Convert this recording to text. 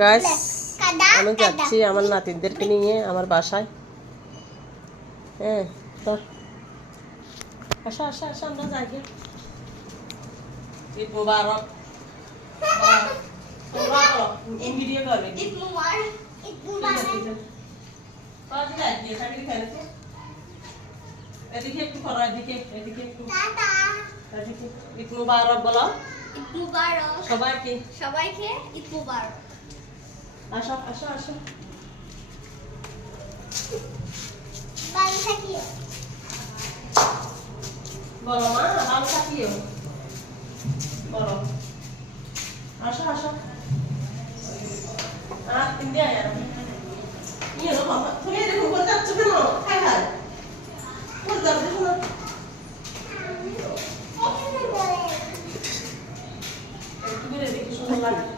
Guys আমি যাচ্ছি আমার নাতিদেরকে নিয়ে আমার বাসায়। হ্যাঁ তো আসা আসা আসা আমরা যাই। ঈদ মুবারক। ভিডিও করবে ঈদ মুবারক। ঈদ মুবারক। কত যাই দিয়ে থাকি খেলে তো এদিকে একটু করো, এদিকে এদিকে একটু টাটা এদিকে। ঈদ মুবারক বলো। ঈদ মুবারক সবাইকে সবাইকে ঈদ মুবারক। আসো আসো আসো ভালো থাকিও বলো মা, ভালো থাকিও বলো। আসো আসো আর তিন দিয়ে আয় নিয়ে নো বাবা। তুমি এরকম করে যাচ্ছ কেন? খাই খাই করে যাও দেখো না। একটু করে দেখি সুন্দর লাগে।